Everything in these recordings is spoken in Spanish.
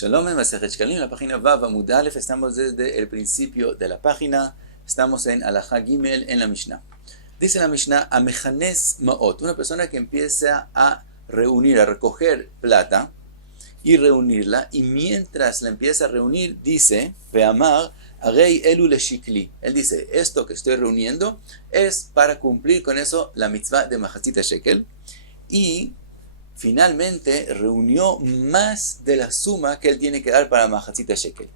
Shalom en Masejet Shkalim, la página Vav Amud Aleph. Estamos desde el principio de la página. Estamos en Alajá Gimel en la Mishnah. Dice la Mishnah, Amechanes Maot, una persona que empieza a reunir, a recoger plata y reunirla, y mientras la empieza a reunir, dice, Ve'amar, Arei elu leshikli. Él dice, esto que estoy reuniendo es para cumplir con eso la mitzvah de Machatzit Shekel, y finalmente reunió más de la suma que él tiene que dar para Machatzit Shekel.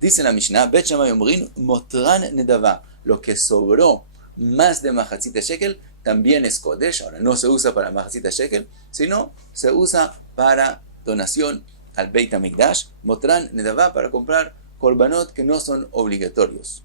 Dice la Mishnah, Bet Shammai Omrin, Motran Nedava, lo que sobró más de Machatzit Shekel también es Kodesh. Ahora no se usa para Machatzit Shekel, sino se usa para donación al Beit HaMikdash, Motran Nedava, para comprar korbanot que no son obligatorios.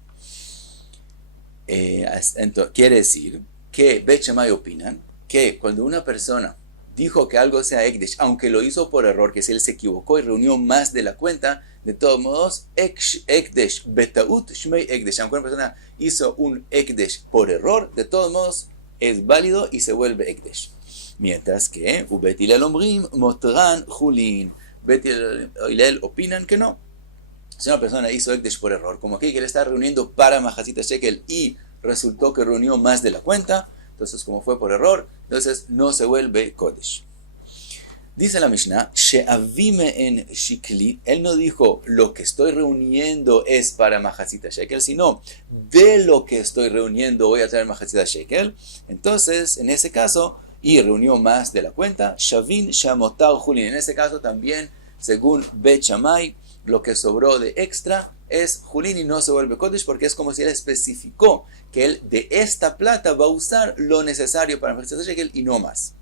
Quiere decir que Bet Shammai opinan que cuando una persona dijo que algo sea Ekdesh, aunque lo hizo por error, que si él se equivocó y reunió más de la cuenta, de todos modos, Ekdesh betaut shmei Ekdesh, aunque una persona hizo un Ekdesh por error, de todos modos es válido y se vuelve Ekdesh. Mientras que Bet Hillel omrim motran chulin, Bet Hillel opinan que no. Si una persona hizo Ekdesh por error, como aquí que le está reuniendo para Machatzit Shekel y resultó que reunió más de la cuenta, entonces como fue por error, entonces no se vuelve Kodesh. Dice la Mishnah, She'avime en Shikli, él no dijo lo que estoy reuniendo es para Machatzit Shekel, sino de lo que estoy reuniendo voy a traer Machatzit Shekel. Entonces, en ese caso, y reunió más de la cuenta, Shavin Shamotar Julin, en ese caso también, según Bet Shammai, lo que sobró de extra es Julin y no se vuelve Kodesh, porque es como si él especificó que él de esta plata va a usar lo necesario para Machatzit Shekel y no más.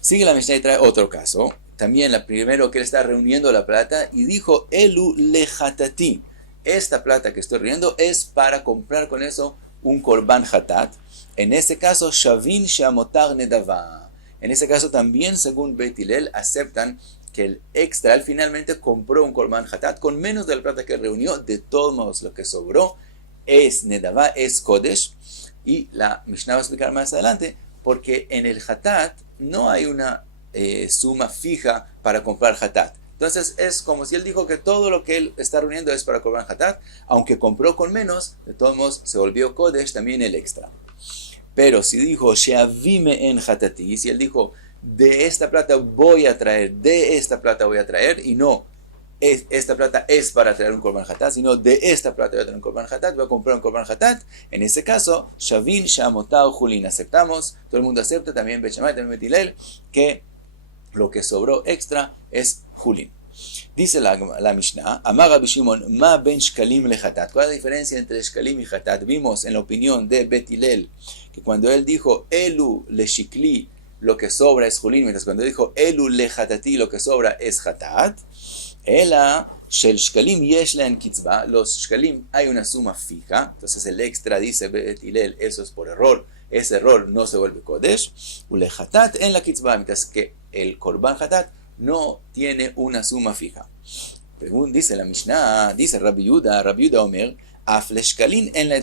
Sigue la Mishnah y trae otro caso. También la primero que él está reuniendo la plata y dijo, Elu lehatati. Esta plata que estoy reuniendo es para comprar con eso un korban hatat. En ese caso, Shavin shamotar nedava. En ese caso también, según Bet Hillel, aceptan que el extra, él finalmente compró un korban hatat con menos de la plata que reunió. De todos modos, lo que sobró es nedava, es kodesh. Y la Mishnah va a explicar más adelante, porque en el hatat no hay una suma fija para comprar hatat. Entonces es como si él dijo que todo lo que él está reuniendo es para comprar hatat, aunque compró con menos, de todos modos se volvió kodesh también el extra. Pero si dijo she'avime en hatati, si él dijo de esta plata voy a traer, de esta plata voy a traer, y no esta plata es para traer un korban hatat, sino de esta plata voy a traer un korban hatat, voy a comprar un korban hatat. En ese caso, Shavin Shamotar Julin, aceptamos, todo el mundo acepta, también Bet Shammai, también Bet Hillel, que lo que sobró extra es Julin. Dice la Mishnah, Amar Rabbi Shimon, Ma ben shkalim le hatat. ¿Cuál es la diferencia entre shkalim y hatat? Vimos en la opinión de Bet Hillel que cuando él dijo Elu le shikli, lo que sobra es Julin, mientras cuando dijo Elu le hatati, lo que sobra es hatat. Ela shel shkalim yesh lehan kitzba, los shkalim hay una suma fija, entonces el extra dice Bet Hillel, eso es por error, ese error no se vuelve kodesh, ule hatat en la kitzba, mientras que el korban hatat no tiene una suma fija. Dice la Mishnah, dice Rabbi Yehuda Omer, af le shkalim en la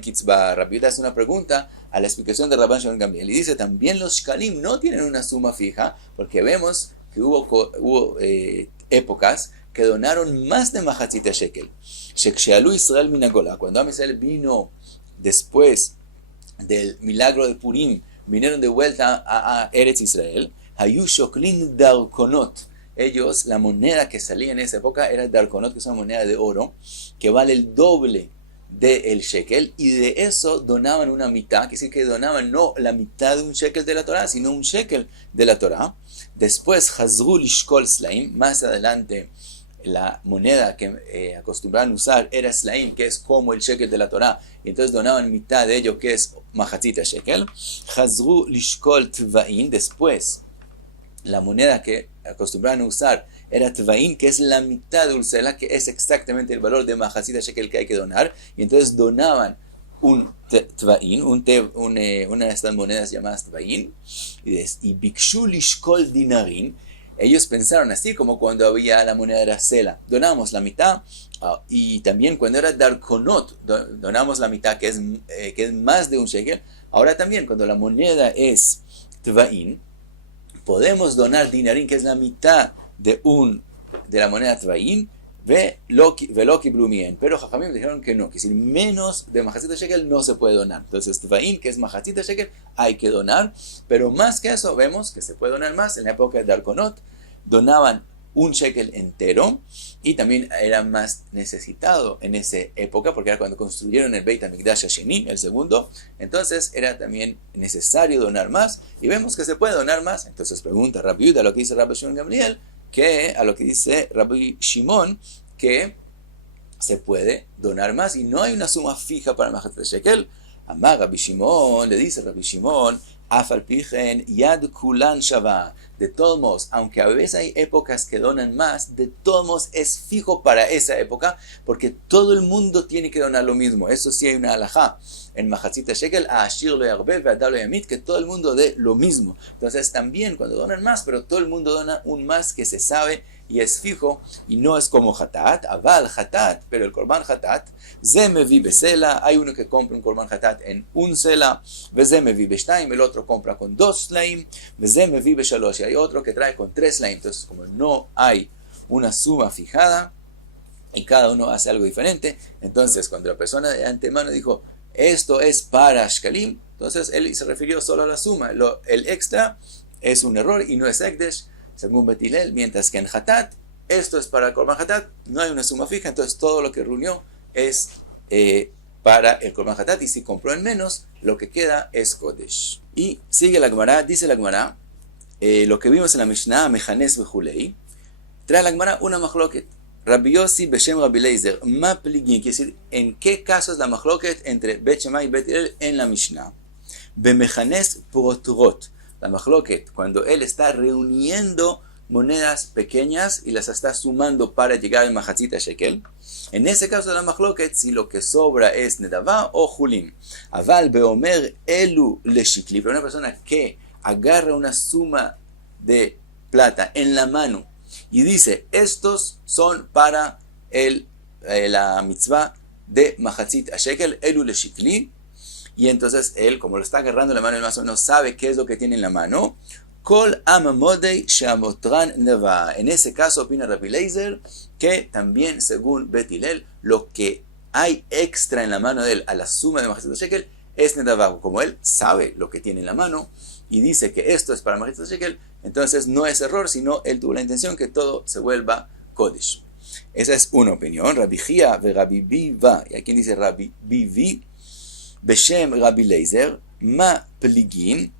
kitzba. Rabbi Yehuda hace una pregunta a la explicación de Rabban Shimon Gamliel y dice, también los shkalim no tienen una suma fija, porque vemos que hubo épocas que donaron más de Machatzit Shekel. Shekshealu Israel minagola, cuando Am Israel vino después del milagro de Purim, vinieron de vuelta a Eretz Israel, Hayu shoklin darkonot. Ellos, la moneda que salía en esa época era darkonot, que es una moneda de oro, que vale el doble del shekel, y de eso donaban una mitad, que decir que donaban no la mitad de un shekel de la Torah, sino un shekel de la Torah. Después, Hazru lishkol slaim, más adelante, la moneda que acostumbraban usar era slaim, que es como el shekel de la Torah, y entonces donaban mitad de ello, que es Machatzit Shekel. Hazru lishkol tvain, después, la moneda que acostumbraban a usar era tvain, que es la mitad de un selah, que es exactamente el valor de Machatzit Shekel que hay que donar, y entonces donaban un tvain, una de estas monedas llamadas tvain, y bikshu lishkol dinarin, ellos pensaron así como cuando había la moneda de la sela, donamos la mitad, y también cuando era darkonot, donamos la mitad, que es más de un shekel. Ahora también cuando la moneda es tvain, podemos donar dinarín, que es la mitad de un de la moneda Tvain, Veloki Blumien. Pero Jajamim dijeron que no, que si menos de Mahatzita Shekel no se puede donar. Entonces Tvain, que es Mahatzita Shekel, hay que donar. Pero más que eso, vemos que se puede donar más. En la época de Darkonot, donaban un shekel entero y también era más necesitado en esa época porque era cuando construyeron el Beit HaMikdash Hasheni, el segundo. Entonces era también necesario donar más y vemos que se puede donar más. Entonces pregunta Rabbi Yehuda a lo que dice Rabbi Shimon Gamliel, que a lo que dice Rabbi Shimon, que se puede donar más y no hay una suma fija para Mahatzit Shekel. Amar Rabbi Shimon, le dice Rabbi Shimon, Afal Pichen Yad Kulan Shava. De todos modos, aunque a veces hay épocas que donan más, de todos modos es fijo para esa época, porque todo el mundo tiene que donar lo mismo. Eso sí hay una halajá en Mahatzita Shekel, a Ashir lo Yarbe, Ve'adar lo Yamit, que todo el mundo dé lo mismo. Entonces también cuando donan más, pero todo el mundo dona un más que se sabe y es fijo, y no es como Hatat, Aval Hatat, pero el Korban Hatat, Zemevi Besela, hay uno que compra un Korban Hatat en un Sela, Zemevi Beshtaim, el otro compra con 2 Slaim, Zemevi Beshalosh, hay otro que trae con 3 Slaim. Entonces, como no hay una suma fijada, y cada uno hace algo diferente, entonces cuando la persona de antemano dijo, esto es para Shkalim, entonces él se refirió solo a la suma, el extra es un error y no es Ekdesh, según Bet Hillel, mientras que en Hatat, esto es para el Korban Hatat, no hay una suma fija, entonces todo lo que reunió es para el Korban Hatat, y si compró en menos, lo que queda es Kodesh. Y sigue la Gemara, dice la Gemara, lo que vimos en la Mishnah, Mechanes Bejulei, trae la Gemara una machloket. Rabbi Yossi Beshem Rabbi Leizer, Ma Pligin, quiere decir, ¿en qué caso es la machloket entre Bet Shammai y Bet Hillel en la Mishnah? Bemechanes Puroturot, la machloket, cuando él está reuniendo monedas pequeñas y las está sumando para llegar al Mahatzita Shekel. En ese caso de la machloket, si lo que sobra es Nedavá o Julin. Aval Beomer Elu Leshikli, pero una persona que agarra una suma de plata en la mano y dice, estos son para la mitzvah de Mahatzit Shekel, Elu Leshikli, y entonces él, como lo está agarrando en la mano, él más o menos sabe qué es lo que tiene en la mano. Kol amamodei shamotran neva. En ese caso opina Rabbi Leizer que también, según Bet Hillel, lo que hay extra en la mano de él a la suma de Mahatzit Shekel es nedavá. Como él sabe lo que tiene en la mano y dice que esto es para Mahatzit Shekel, entonces no es error, sino él tuvo la intención que todo se vuelva Kodesh. Esa es una opinión. Rabbi Chia ve Rabbi Biva. Y aquí dice Rabbi Bivi Beshem Rabbi Leizer Ma Pligin,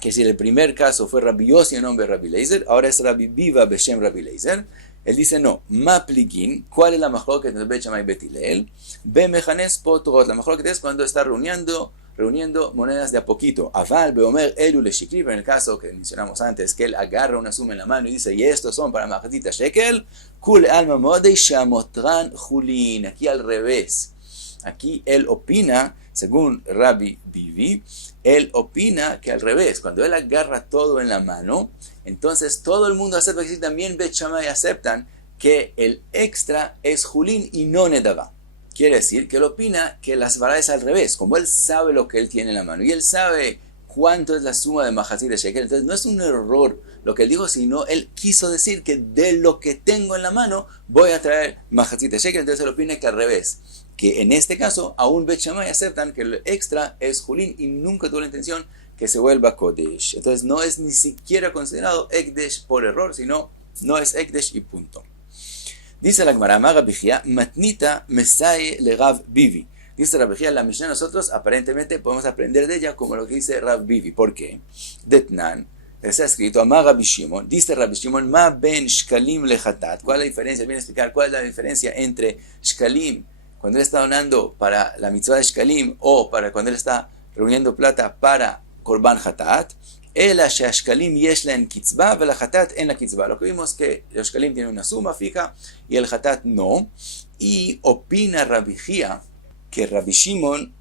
que si el primer caso fue Rabbi Yossi en nombre de Rabbi Leizer, ahora es Rabbi Biva Beshem Rabbi Leizer. Él dice no, Ma Pligin, ¿cuál es la machloket entre Bet Shammai y Bet Hillel? Bemechanes Potrot, la machloket es cuando está reuniendo monedas de a poquito. Aval Beomer Elu Leshikli, pero en el caso que mencionamos antes, que él agarra una suma en la mano y dice, y estos son para Mahatzit Shekel, Kul Alma Modei Shamotran Julin, aquí al revés. Aquí él opina, según Rabbi Bivi, él opina que al revés, cuando él agarra todo en la mano, entonces todo el mundo acepta, que también Bet Shammai aceptan que el extra es Julín y no Nedavá. Quiere decir que él opina que la svara es al revés, como él sabe lo que él tiene en la mano y él sabe cuánto es la suma de Mahatzit Shekel, entonces no es un error lo que él dijo, sino él quiso decir que de lo que tengo en la mano voy a traer Mahatzit Shekel, entonces él opina que al revés, que en este caso aún Bet Shammai aceptan que el extra es Julín y nunca tuvo la intención que se vuelva Kodesh. Entonces no es ni siquiera considerado Ekdesh por error, sino no es Ekdesh y punto. Dice la Gemara, Rabbi Chia, Matnita Mesai le Rav Bivi. Dice Rabbi Chia, la Mishnah nosotros aparentemente podemos aprender de ella como lo que dice Rav Bivi. ¿Por qué? Detnan, está escrito, Amar Rabbi Shimon, dice Rabbi Shimon, Ma ben Shkalim le Hatat. ¿Cuál es la diferencia? Viene a explicar cuál es la diferencia entre Shkalim, cuando él está donando para la mitzvah de Shkalim, o para cuando él está reuniendo plata para Korban Hatat. Ela shashkalim yeshlen kitzba vela hatat en la kitzba. Lo que vimos que los shkalim tienen una suma fija y el hatat no. Y opina Rabbi Chia que Rabbi Shimon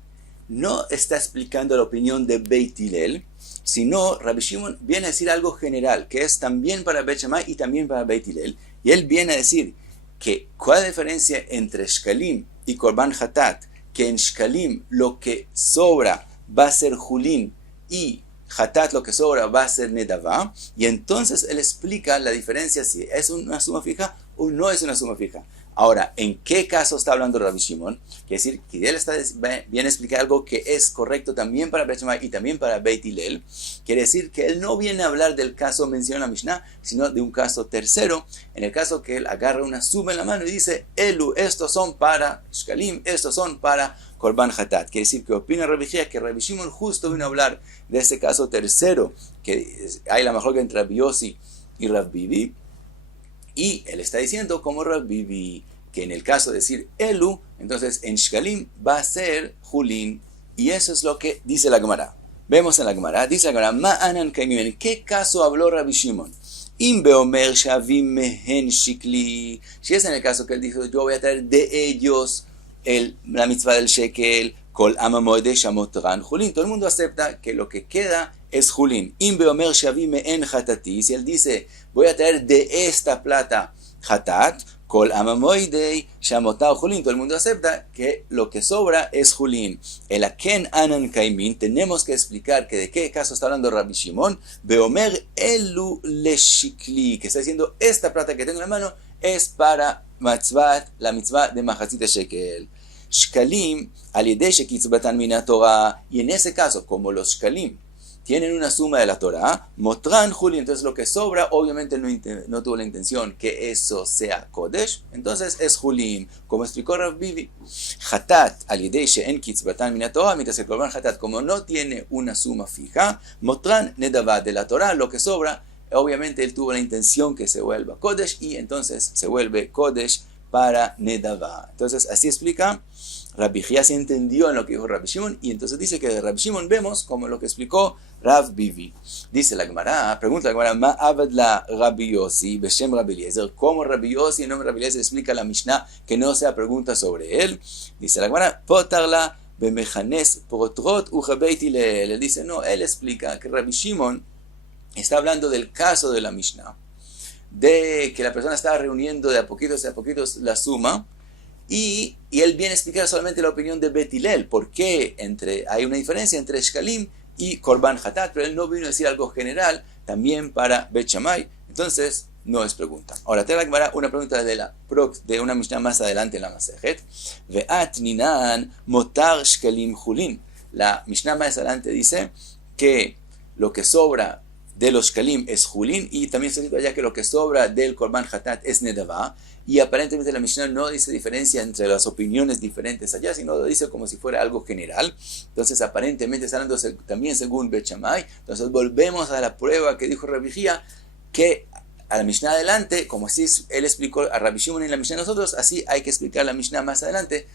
no está explicando la opinión de Beit Hillel, sino Rabbi Shimon viene a decir algo general, que es también para Bet Shammai y también para Beit Hillel. Y él viene a decir que cuál es la diferencia entre shkalim y Korban Hatat, que en shkalim lo que sobra va a ser julín y Hatat, lo que sobra, va a ser Nedavá. Y entonces él explica la diferencia si es una suma fija o no es una suma fija. Ahora, ¿en qué caso está hablando Rabbi Shimon? Quiere decir que él viene a explicar algo que es correcto también para Beit Shammai y también para Beit Hillel. Quiere decir que él no viene a hablar del caso mencionado en la Mishnah, sino de un caso tercero, en el caso que él agarra una suma en la mano y dice, Elu, estos son para Shkalim, estos son para Korban Hatat. Quiere decir que opina Rabbi Gia que Rabbi Shimon justo vino a hablar de ese caso tercero, que hay la mejor entre Rabbi Yossi y Rabbi Bibi. Y él está diciendo, como Rabbi Bibi, que en el caso de decir Elu, entonces en Shkalim va a ser Julin. Y eso es lo que dice la Gemara. Vemos en la Gemara, dice la Gemara, Ma'anan Kaimim, ¿en qué caso habló Rabbi Shimon? Im beomer shavim mehen shikli. Si es en el caso que él dijo, yo voy a traer de ellos la mitzvah del shekel, kol amamoide shamotran Julin. Todo el mundo acepta que lo que queda es Julin. Im beomer shavim mehen hatati. Si él dice, voy a traer de esta plata hatat, kol amamoide shamotar Julin. Todo el mundo acepta que lo que sobra es Julin. El aken anan kaimin. Tenemos que explicar que de qué caso está hablando Rabbi Shimon. Beomer elu leshikli. Que está diciendo, esta plata que tengo en la mano es para la mitzvah de Mahatzit Shekel. Shkalim, al yedei shekitzbatan min Torah. Y en ese caso, como los shkalim tienen una suma de la Torah, motran Julin, entonces lo que sobra, obviamente no tuvo la intención que eso sea Kodesh, entonces es Julin, como explicó Rav Bibi. Hatat, al yedei she'en kitzbatan min Torah, mientras el korban Hatat, como no tiene una suma fija, motran nedavá de la Torah, lo que sobra, obviamente él tuvo la intención que se vuelva Kodesh, y entonces se vuelve Kodesh para nedavá. Entonces, así explica. Rabbi Gia se entendió en lo que dijo Rabbi Shimon, y entonces dice que de Rabbi Shimon vemos como lo que explicó Rav Bibi. Dice la Gemara, pregunta la Gemara, Ma abad la Rabbi Yossi, Beshem Rabbi Eliezer, ¿cómo Rabbi Yossi en nombre de Rabbi Eliezer explica la Mishnah que no sea pregunta sobre él? Dice la Gemara, Potarla bemechanes potrot uchabeit Hillel. Él dice, no, él explica que Rabbi Shimon está hablando del caso de la Mishnah, de que la persona está reuniendo de a poquitos la suma, y él viene a explicar solamente la opinión de Beit Hillel, porque hay una diferencia entre Shkalim y Korban Hatat, pero él no vino a decir algo general también para Beit Shammai, entonces no es pregunta. Ahora, te la una pregunta de una Mishnah más adelante en la Masejet. Ve'at ninan motar Shkalim Julin. La Mishnah más adelante dice que lo que sobra de los Shkalim es Julin, y también se dice allá que lo que sobra del Korban Hatat es Nedavá, y aparentemente la Mishnah no dice diferencia entre las opiniones diferentes allá, sino lo dice como si fuera algo general. Entonces aparentemente está hablando también según Beit Shammai. Entonces volvemos a la prueba que dijo Rabbi Gia, que a la Mishnah adelante, como así él explicó a Rabbi Shimon en la Mishnah nosotros, así hay que explicar la Mishnah más adelante,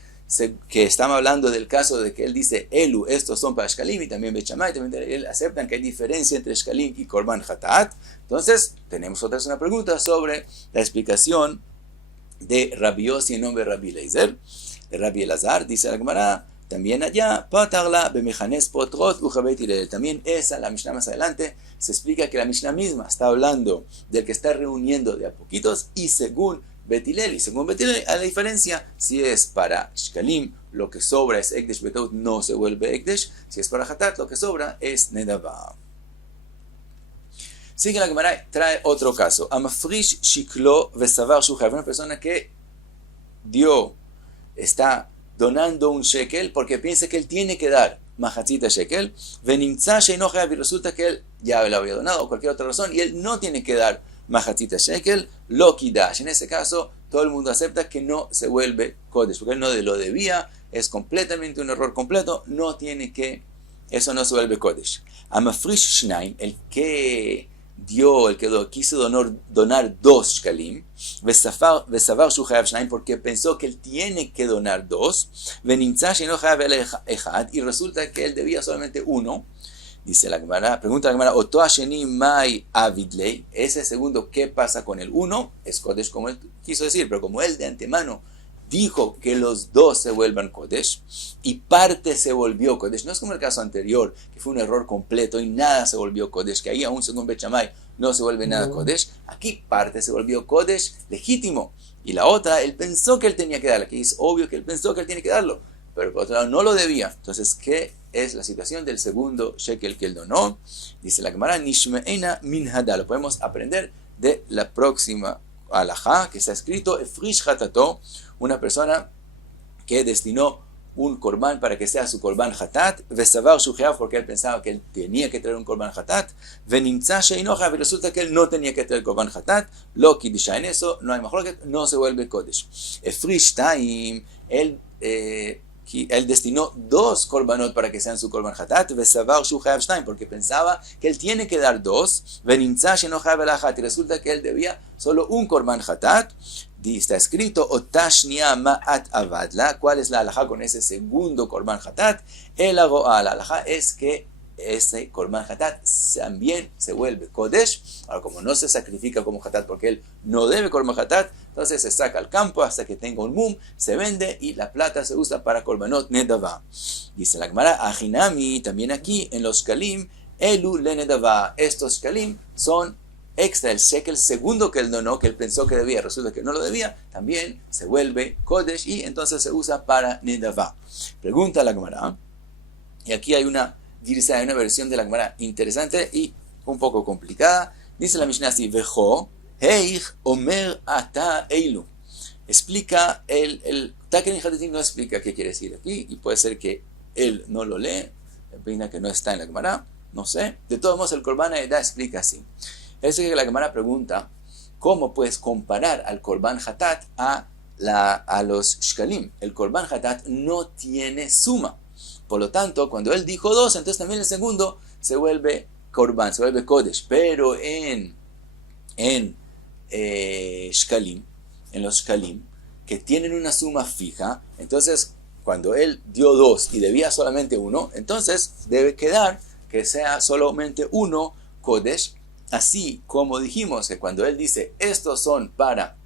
que estamos hablando del caso de que él dice Elu, estos son para Shkalim, y también Beit Shammai, también él aceptan que hay diferencia entre Shkalim y Korban Hatat. Entonces tenemos otra vez una pregunta sobre la explicación de Rabbi Yossi en nombre de Rabbi Eliezer. De Rabbi Elazar dice la Gemara, también allá, Patarla bemechanes potrot uchabeit Hillel. También esa, la Mishnah más adelante, se explica que la Mishnah misma está hablando del que está reuniendo de a poquitos, y según Beit Hillel, a la diferencia, si es para Shkalim, lo que sobra es Ekdesh Betot, no se vuelve Ekdesh. Si es para Hatat, lo que sobra es Nedavá. Sigue la Gemara, trae otro caso. Amafrish shiklo vesavar shuchav. Una persona que está donando un shekel porque piensa que él tiene que dar mahatzita shekel. Venimtza sheino chayav, y resulta que él ya lo había donado o cualquier otra razón y él no tiene que dar mahatzita shekel. Lo kidash. En ese caso, todo el mundo acepta que no se vuelve kodesh porque él no lo debía. Es completamente un error completo. Eso no se vuelve kodesh. Amafrish shnaim, el que quiso donar 2 shkalim, vesavar shu chayav shnaim, porque pensó que él tiene que donar 2, venimtza sheino chayav el echad, y resulta que él debía solamente 1. Dice la Gemara, pregunta la Gemara, oto asheni mai avidlei, ese segundo, ¿qué pasa con el 1? Es kodesh como él quiso decir, pero como él de antemano dijo que los 2 se vuelvan kodesh y parte se volvió kodesh, no es como el caso anterior que fue un error completo y nada se volvió kodesh, que ahí aún según Beit Shammai no se vuelve nada kodesh. Aquí parte se volvió kodesh legítimo, y la otra él pensó que él tenía que darlo, que es obvio que él pensó que él tiene que darlo, pero por otro lado no lo debía. Entonces, ¿qué es la situación del segundo shekel que él donó. Dice la Gemara, Nishme'ena min hadá. Lo podemos aprender de la próxima alajá, que está escrito, Efrish hatato, una persona que destinó un korban para que sea su korban hatat, vesavar shujeav, porque él pensaba que él tenía que traer un korban hatat, venimtza sheinoja, y resulta que él no tenía que traer korban hatat, lo kidisha, en eso no hay mejor que no se vuelve kodesh. Efrish taim, él destinó 2 korbanot para que sean su korban hatat, vesavar shujeav shtaim, porque pensaba que él tiene que dar 2, venimtza sheinoja velachat, y resulta que él debía solo un korban hatat. Está escrito, Otashnia ma'at avadla. ¿Cuál es la alajá con ese segundo korban hatat? El agoa, la alajá es que ese korban hatat también se vuelve kodesh. Ahora, como no se sacrifica como hatat porque él no debe korban hatat, entonces se saca al campo hasta que tenga un mum, se vende y la plata se usa para korbanot nedava. Dice la Gemara, Ajinami, también aquí en los shkalim, elu le nedava. Estos shkalim son extra, el shekel segundo que él donó, que él pensó que debía, resulta que no lo debía, también se vuelve kodesh y entonces se usa para nedavá. Pregunta la Gemara, y aquí hay una girsa, hay una versión de la Gemara interesante y un poco complicada. Dice la Mishnah así, Vejo, Heich Omer Ata Eilu. Explica, el Taken Hadetim no explica qué quiere decir aquí, y puede ser que él no lo lee, opina que no está en la Gemara, no sé. De todos modos, el Korban Haedá explica así. Es que la Gemara pregunta, ¿cómo puedes comparar al Korban Hatat a los Shkalim? El Korban Hatat no tiene suma. Por lo tanto, cuando él dijo 2, entonces también el segundo se vuelve Korban, se vuelve Kodesh. Pero en Shkalim, en los Shkalim, que tienen una suma fija, entonces cuando él dio 2 y debía solamente 1, entonces debe quedar que sea solamente 1 Kodesh. Así como dijimos que cuando él dice estos son para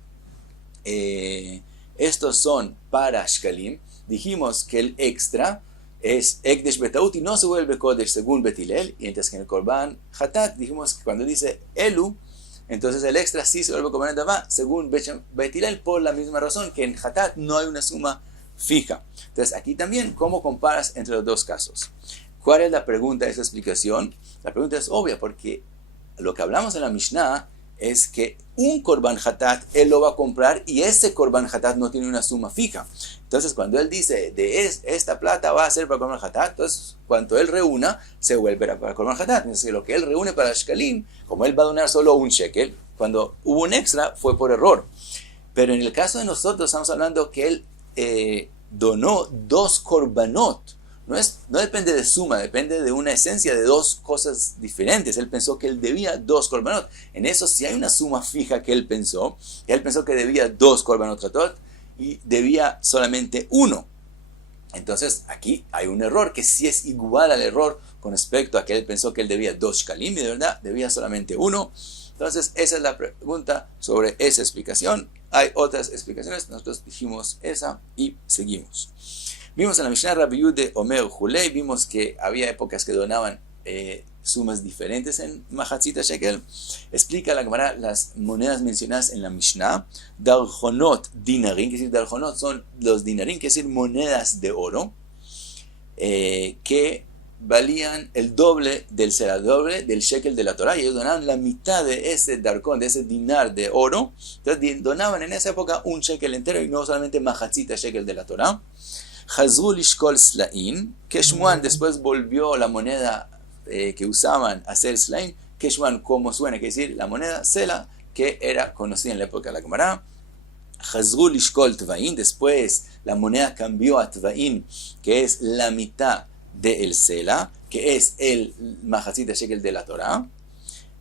Shkalim, dijimos que el extra es Ekdesh Betaut y no se vuelve Kodesh según Bet Hillel, y entonces que en el Korban Hatat dijimos que cuando dice Elu, entonces el extra sí se vuelve Korban Nedavá según Bet Hillel, por la misma razón que en Hatat no hay una suma fija. Entonces aquí también, ¿cómo comparas entre los dos casos? ¿Cuál es la pregunta de esa explicación? La pregunta es obvia, porque lo que hablamos en la Mishnah es que un Korban Hatat él lo va a comprar y ese Korban Hatat no tiene una suma fija. Entonces cuando él dice esta plata va a ser para Korban Hatat, entonces cuando él reúna se vuelve para Korban Hatat. Entonces lo que él reúne para Shkalim, como él va a donar solo un shekel, cuando hubo un extra fue por error. Pero en el caso de nosotros estamos hablando que él donó 2 korbanot. No depende de suma, depende de una esencia de 2 cosas diferentes. Él pensó que él debía 2 korbanot. En eso sí hay una suma fija que él pensó. Él pensó que debía 2 korbanot hatot y debía solamente 1. Entonces aquí hay un error que sí es igual al error con respecto a que él pensó que él debía 2 shkalim y de verdad debía solamente 1. Entonces esa es la pregunta sobre esa explicación. Hay otras explicaciones, nosotros dijimos esa y seguimos. Vimos en la Mishnah Rabbi Yude Omer Julei, vimos que había épocas que donaban sumas diferentes en Mahatzita Shekel. Explica la Gemara las monedas mencionadas en la Mishnah. Darjonot dinarín, que decir darjonot son los dinarín, que decir monedas de oro, que valían el doble del doble del shekel de la Torah, y ellos donaban la mitad de ese darkon, de ese dinar de oro. Entonces donaban en esa época un shekel entero y no solamente Mahatzita Shekel de la Torah. Chazrul Ishkol Slain, Keshmuan después volvió la moneda que usaban a hacer Slain, Keshmuan como suena, que decir la moneda Sela, que era conocida en la época de la Gemara. Chazrul Ishkol Tvain, después la moneda cambió a Tvain, que es la mitad del Sela, que es el Mahatzita Shekel de la Torah,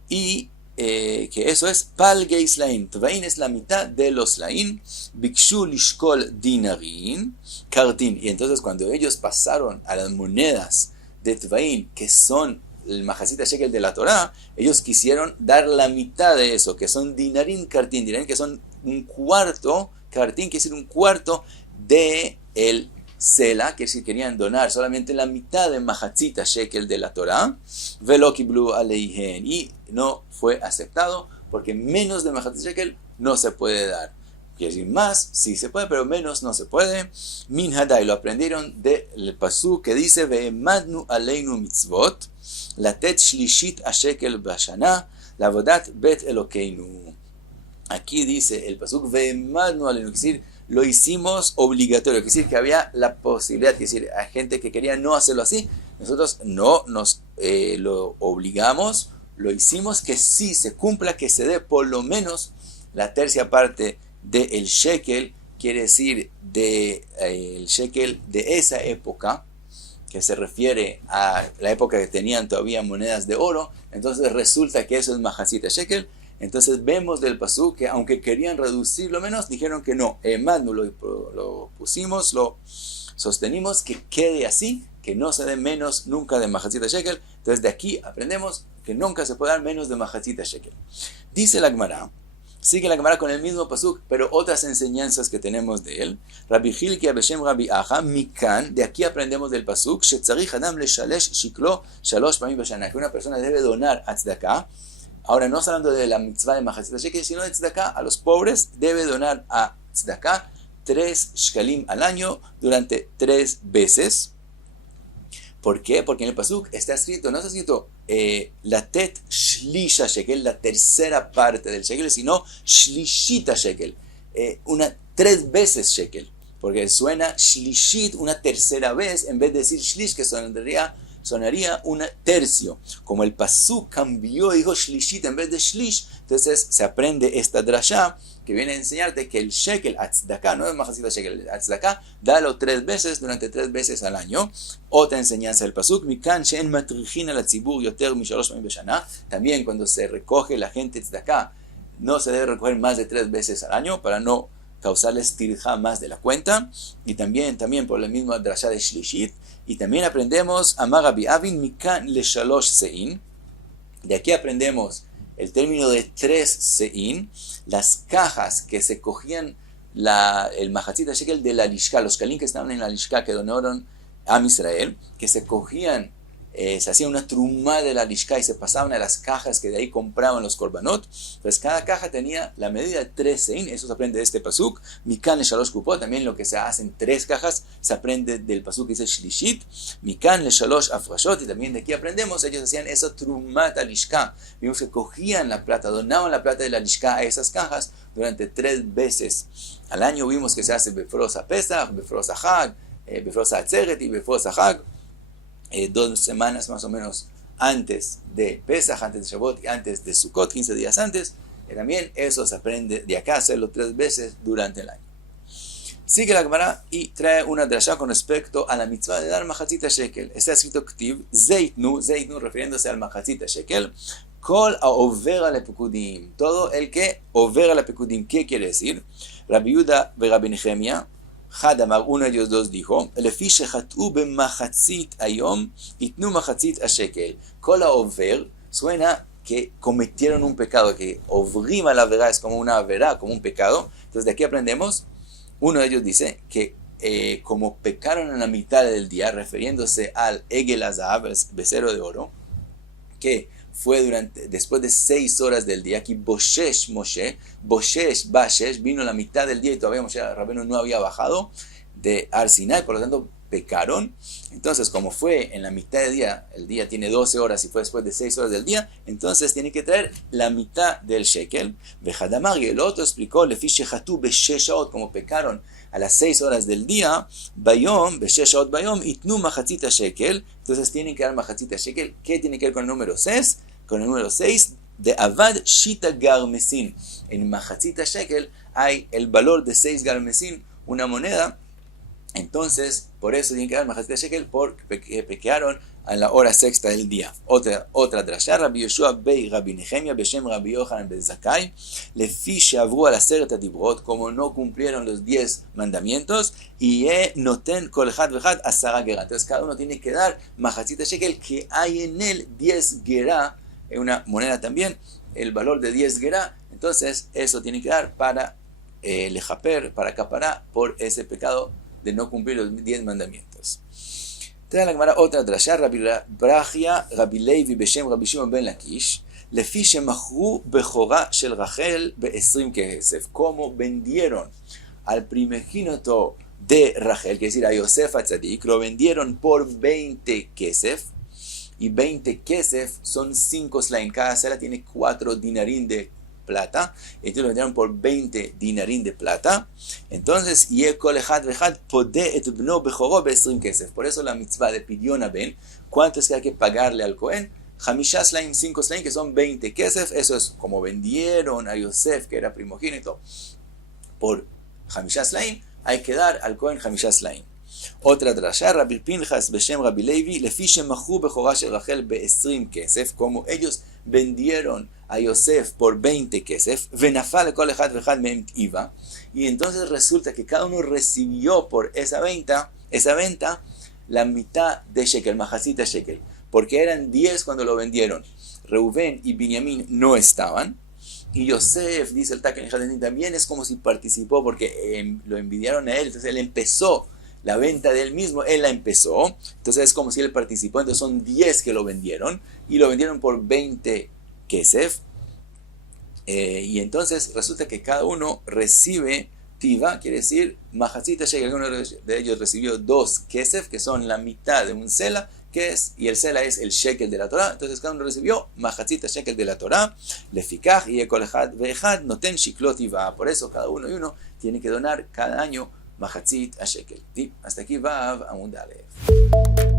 y que eso es Palgei Slain. Tvain es la mitad de los Slain. Bikshu Lishkol Dinarin Kartin. Y entonces cuando ellos pasaron a las monedas de Tvain, que son el Mahatzita Shekel de la Torah, ellos quisieron dar la mitad de eso, que son Dinarin Kartin. Dinarin que son un cuarto, Kartin quiere decir un cuarto de el Sela, que si querían donar solamente la mitad de Mahatzita Shekel de la Torah, Velo Kiblu Aleihen, y no fue aceptado porque menos de Mahatzita Shekel no se puede dar. Quiere decir más, sí se puede, pero menos no se puede. Min Hadai, lo aprendieron del pasuk que dice Ve'emadnu aleinu mitzvot latet shlishit ashekel bashana lavodat bet elokeinu. Aquí dice el pasuk Ve'emadnu aleinu, quiere decir lo hicimos obligatorio, quiere decir que había la posibilidad, quiere decir a gente que quería no hacerlo así, nosotros no nos lo obligamos, lo hicimos que sí se cumpla, que se dé por lo menos la tercia parte del shekel, quiere decir el shekel de esa época, que se refiere a la época que tenían todavía monedas de oro. Entonces resulta que eso es mahatzit shekel. Entonces vemos del pasuk que aunque querían reducirlo menos, dijeron que no, más no lo pusimos, lo sostenimos, que quede así, que no se dé menos nunca de mahatzit shekel. Entonces de aquí aprendemos que nunca se puede dar menos de mahatzit shekel. Dice la Gemara, sigue la Gemara con el mismo pasuk, pero otras enseñanzas que tenemos de él. Rabbi Hilkia Beshem Rabbi Acha, Mikan, de aquí aprendemos del pasuk, Shetzarich Adam Leshalesh Shiklo Shalosh Pamim Bashana, que una persona debe donar a tzedakah. Ahora no está hablando de la mitzvah de mahatzit shekel, sino de tzedakah. A los pobres debe donar a tzedakah 3 shkalim al año durante 3 veces. ¿Por qué? Porque en el pasuk está escrito, no está escrito latet shlisha shekel, la tercera parte del shekel, sino shlishita shekel, 3 veces shekel, porque suena shlishit una tercera vez, en vez de decir shlish, que sonaría un tercio. Como el pasuk cambió y dijo shlishit en vez de shlish, entonces se aprende esta drashá que viene a enseñarte que el shekel, tzedakah, no es mahatzit shekel, tzedakah, dalo 3 veces durante 3 veces al año. Otra enseñanza del pasuk, mikan she'en matrichin al tzibur yoter mishalosh pamim beshana. También cuando se recoge la gente tzedakah, no se debe recoger más de 3 veces al año para no causarles tirja más de la cuenta. Y también por la misma drashá de shlishit. Y también aprendemos amar Rabbi Avin mikan le shalosh sein. De aquí aprendemos el término de 3 sein, las cajas que se cogían el mahatzit shekel de la lishka, los kalim que estaban en la lishka que donaron a Israel, que se cogían, se hacía una trumá de la lishka y se pasaban a las cajas que de ahí compraban los korbanot. Pues cada caja tenía la medida de 3 sein, eso se aprende de este pasuk. Mikan le shalosh kupot, también lo que se hacen 3 cajas, se aprende del pasuk que dice shlishit. Mikan le shalosh afrashot, y también de aquí aprendemos, ellos hacían eso trumat a lishka. Vimos que cogían la plata, donaban la plata de la lishka a esas cajas durante 3 veces al año. Vimos que se hace befros a Pesach, befros a Hag, befros a Atzeret y befros a Hag. 2 semanas más o menos antes de Pesach, antes de Shavuot y antes de Sukkot, 15 días antes. También eso se aprende de acá, hacerlo 3 veces durante el año. Sigue la Gemara y trae una drashá con respecto a la mitzvah de dar mahatzit shekel. Está escrito ktiv, zeitnu, refiriéndose al mahatzit shekel, kol ha'over al pekudim, todo el que over al pekudim. ¿Qué quiere decir? Rabbi Yehuda ve Rabbi Nehemia, Hadamar, uno de ellos dos dijo, Lefi shechat'u b'machatzit ayom, itnu machatzit shekel. Kol ha'over suena que cometieron un pecado, que ovrim a la vera es como una vera, como un pecado. Entonces de aquí aprendemos, uno de ellos dice que como pecaron en la mitad del día, refiriéndose al Egel Azab, el becerro de oro, que fue después de 6 horas del día, aquí Boshesh Moshe, Boshesh Bashesh, vino la mitad del día y todavía Moshe Rabbeinu no había bajado de Ar Sinai, por lo tanto pecaron. Entonces, como fue en la mitad del día, el día tiene 12 horas y fue después de 6 horas del día, entonces tiene que traer la mitad del shekel. Vejadamar, y el otro explicó, Lefi shechatu besheshaot, como pecaron a las 6 horas del día, bayom, besheshaot bayom, itnu machatzita shekel, entonces tienen que dar machatzita shekel. ¿Qué tiene que ver con el número 6? Con el número 6, de avad shita garmesin. En machatzita shekel hay el valor de 6 garmesin, una moneda. Entonces, por eso tienen que dar mahatzit shekel, porque pecaron a la hora sexta del día. Otra drashá, Rabbi Yoshua bei Rabbi Nehemia beshem Rabbi Yochanan ben Zakkai, lefi she'avru al 10 dibrot, como no cumplieron los 10 mandamientos, y noten kol echad vechad 10 gerá. Entonces cada uno tiene que dar mahatzit shekel, que hay en él 10 gerá, una moneda también, el valor de 10 gerá. Entonces eso tiene que dar para lejaper, para acaparar por ese pecado de no cumplir los 10 mandamientos. Trae la Gemara otra drashá, Rabbi Brachia, Rabbi Levi, Beshem, Rabbi Shimon ben Lakish, לפי שמכרו בכורה של רחל ב-20 כסף, como vendieron al primogénito de Rachel, que es decir, a Yosef Atzadik, lo vendieron por 20 kesef, y 20 kesef son 5 slaim, cada sela tiene 4 dinarín de plata, entonces lo vendieron por 20 dinarín de plata, entonces, por eso la mitzvah de Pidyon Ben, ¿cuánto es que hay que pagarle al Cohen? Hamisha slaim, 5 slaim, que son 20 kesef, eso es como vendieron a Yosef, que era primogénito, por Hamisha slaim, hay que dar al Cohen Hamisha slaim. Otra drasha, Rabbi Pinchas Beshem Rabbi Levi, lefi shemachru bechorá shel Rachel be-20 kesef, como ellos vendieron a Yosef por 20 kesef, venafal kol echad vechad mehem iva, y entonces resulta que cada uno recibió por esa venta la mitad de shekel, majacita shekel, porque eran 10 cuando lo vendieron. Reubén y Binyamin no estaban, y Yosef, dice el Taken también es como si participó, porque lo envidiaron a él, entonces él empezó la venta de él mismo, él la empezó, entonces es como si él participó, entonces son 10 que lo vendieron, y lo vendieron por 20 kesef, y entonces resulta que cada uno recibe tiva, quiere decir, majacita shekel, uno de ellos recibió 2 kesef, que son la mitad de un sela, que es, y el sela es el shekel de la Torah, entonces cada uno recibió majacita shekel de la Torah, lefikach y ekol echad ve'echad noten shiklot tiva, por eso cada uno y uno tiene que donar cada año mahatzit a shekel. Hasta aquí va Amud Aleph.